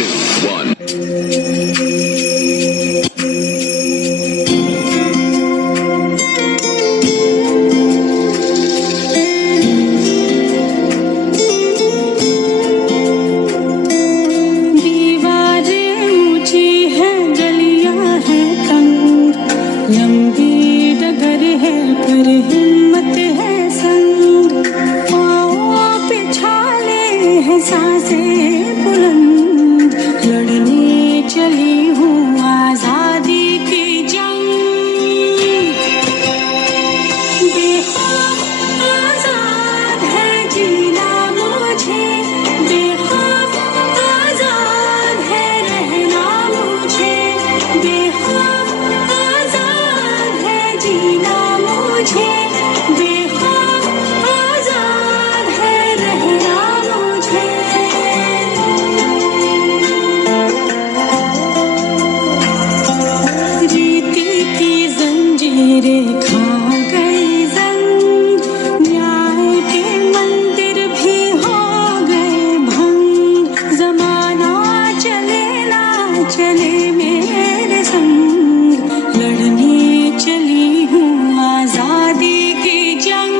2, 1. दीवारें ऊंची है, गलियां है तंग, लंबी डगर है पर हिम्मत है संग, पाँव पे छाले हैं सांसें बुलंद, लड़ने चली हूँ आजादी की जंग, बेखौफ आजाद है जीना मुझे, बेखौफ आजाद है रहना मुझे, बेखौफ आजाद है जीना मुझे, बेखौफ आजाद है रहना मुझे। रीति की जंजीरें खा गई जंग, न्याय के मंदिर भी हो गए भंग, जमाना चले ना चले मेरे संग, लड़ने चली हूँ आजादी की जंग,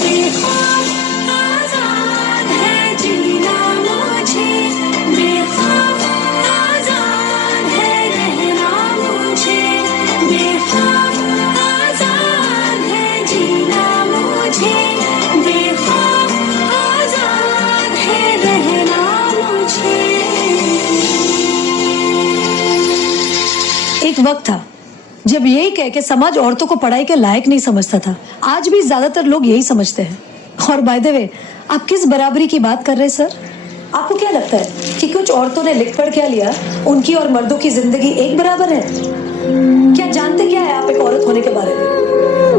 बेखौफ आजाद है जीना मुझे, बेखौफ आजाद है रहना मुझे, बेखौफ आजाद है जीना मुझे, बेखौफ आजाद है रहना मुझे। एक वक्त था जब यही कह के समाज औरतों को पढ़ाई के लायक नहीं समझता था। आज भी ज्यादातर लोग यही समझते हैं। और बाय द वे, आप किस बराबरी की बात कर रहे हैं सर? आपको क्या लगता है कि कुछ औरतों ने लिख पढ़ क्या लिया, उनकी और मर्दों की जिंदगी एक बराबर है? क्या जानते क्या है आप एक औरत होने के बारे में?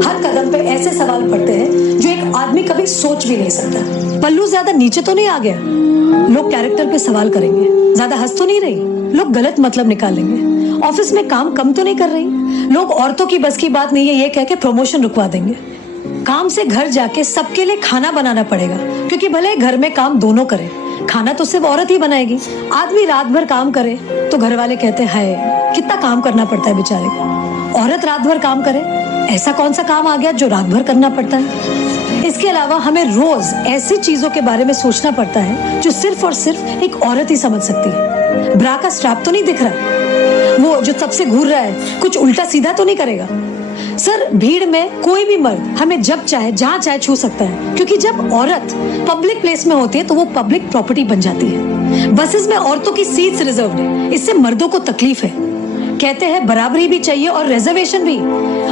हर कदम पे ऐसे सवाल पड़ते हैं जो एक आदमी कभी सोच भी नहीं सकता। पल्लू ज्यादा नीचे तो नहीं आ गया? लोग कैरेक्टर पे सवाल करेंगे। ज्यादा हंस तो नहीं रही? लोग गलत मतलब निकालेंगे। ऑफिस में काम कम तो नहीं कर रही? लोग औरतों की बस की बात नहीं है ये कह के प्रमोशन रुकवा देंगे। काम से घर जाके सबके लिए खाना बनाना पड़ेगा, क्योंकि भले घर में काम दोनों करें, खाना तो सिर्फ औरत ही बनाएगी। आदमी रात भर काम करे तो घर वाले कहते हैं हाय कितना काम करना पड़ता है बेचारे को। औरत रात भर काम करे, ऐसा कौन सा काम आ गया जो रात भर करना पड़ता है? इसके अलावा हमें रोज ऐसी चीजों के बारे में सोचना पड़ता है जो सिर्फ और सिर्फ एक औरत ही समझ सकती है। ब्रा का स्ट्रैप तो नहीं दिख रहा, वो जो सबसे घूर रहा है कुछ उल्टा सीधा तो नहीं करेगा? सर, भीड़ में कोई भी मर्द हमें जब चाहे जहां चाहे छू सकता है, क्योंकि जब औरत पब्लिक प्लेस में होती है तो वो पब्लिक प्रॉपर्टी बन जाती है। बसेस में औरतों की सीट्स रिजर्व्ड है, इससे मर्दों को तकलीफ है। कहते हैं बराबरी भी चाहिए और रिजर्वेशन भी।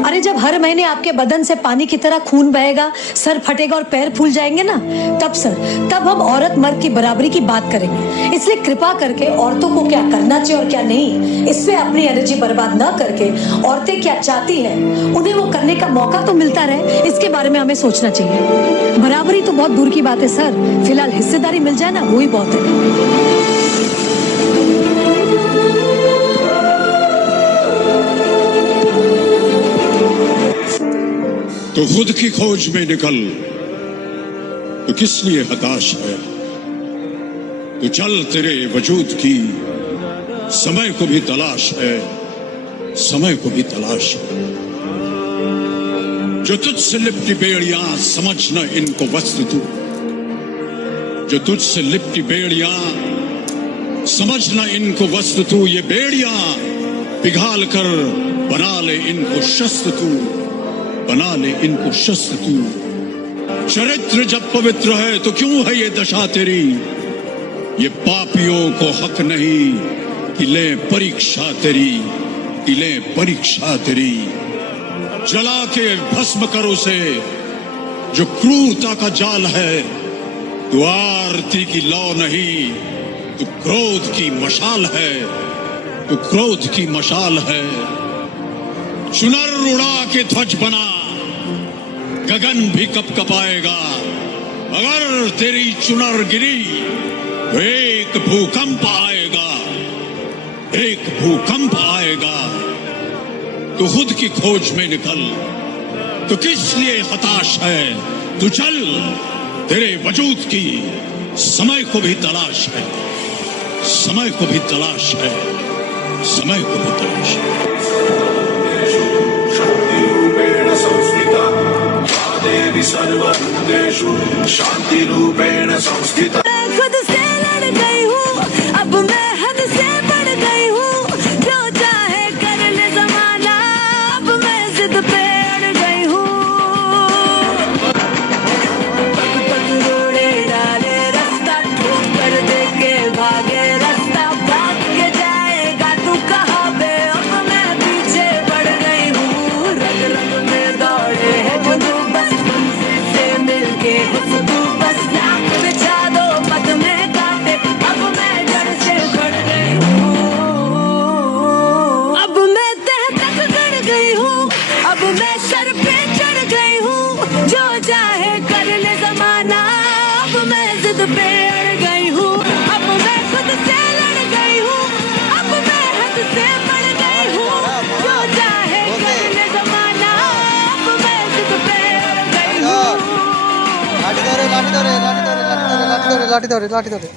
अरे जब हर महीने आपके बदन से पानी की तरह खून बहेगा, सर फटेगा और पैर फूल जाएंगे ना, तब हम औरत मर्द की बराबरी की बात करेंगे। इसलिए कृपा करके औरतों को क्या करना चाहिए और क्या नहीं, इस पे अपनी एनर्जी बर्बाद न करके औरतें क्या चाहती हैं उन्हें वो करने का मौका तो मिलता रहे, इसके बारे में हमें सोचना चाहिए। बराबरी तो बहुत दूर की बात है सर, फिलहाल हिस्सेदारी मिल जाए ना वही बहुत है। तो खुद की खोज में निकल, तो किस लिए हताश है? तो चल, तेरे वजूद की समय को भी तलाश है, समय को भी तलाश है। जो तुझसे लिपटी बेड़ियां समझ न इनको वस्त तू, जो तुझसे लिपटी बेड़ियां समझ न इनको वस्त तू, ये बेड़ियां पिघाल कर बना ले इनको शस्त्र तू, बना ले इनको शस्त्र तू। चरित्र जब पवित्र है तो क्यों है ये दशा तेरी? ये पापियों को हक नहीं कि ले परीक्षा तेरी, कि ले परीक्षा तेरी। जला के भस्म कर उसे जो क्रूरता का जाल है। तू आरती की लौ नहीं, तू क्रोध की मशाल है, तू क्रोध की मशाल है। चुनर उड़ा के ध्वज बना, गगन भी कपकपाएगा। अगर तेरी चुनर गिरी तो एक भूकंप आएगा, एक भूकंप आएगा। तू खुद की खोज में निकल, तो किस लिए हताश है? तू चल, तेरे वजूद की समय को भी तलाश है, समय को भी तलाश है, समय को भी तलाश है। शक्तिरूपेण संस्थिता या देवी सर्वभूतेषु शान्तिरूपेण संस्थिता। मैं खुद से लड़ गई हूँ, अब मैं हद से बढ़ गई हूँ, जो चाहे कर ले जमाना, अब मैं जिद पे अड़ गई हूँ। तक तक रोड़े डाले रास्ता, ठोकर दे के भागे रास्ता, भाग के जाएगा तू कहाँ पे, अब मैं पीछे बढ़ गई हूँ। रग रग में दौड़े है जुनू, बस तुमसे से मिलके हुस्न तू, बस नाक बिछा दो पद में काटे, अब मैं जड़ से उखड़ गई हूँ। अब मैं तह तक गड़ गई हूँ, अब मैं सर पे चढ़ गई हूँ, जो चाहे कर ले जमाना, अब मैं जिद पे अड़ गई हूँ। अब मैं खुद से लड़ गई हूँ, अब मैं हद से बढ़ गई हूँ, जो चाहे कर ले जमाना, अब मैं जिद पे अड़ गई हूँ। लाठी धरे लाठी धरे लाठी धरे लाठी धरे लाठी धरे लाठी धरे लाठी धरे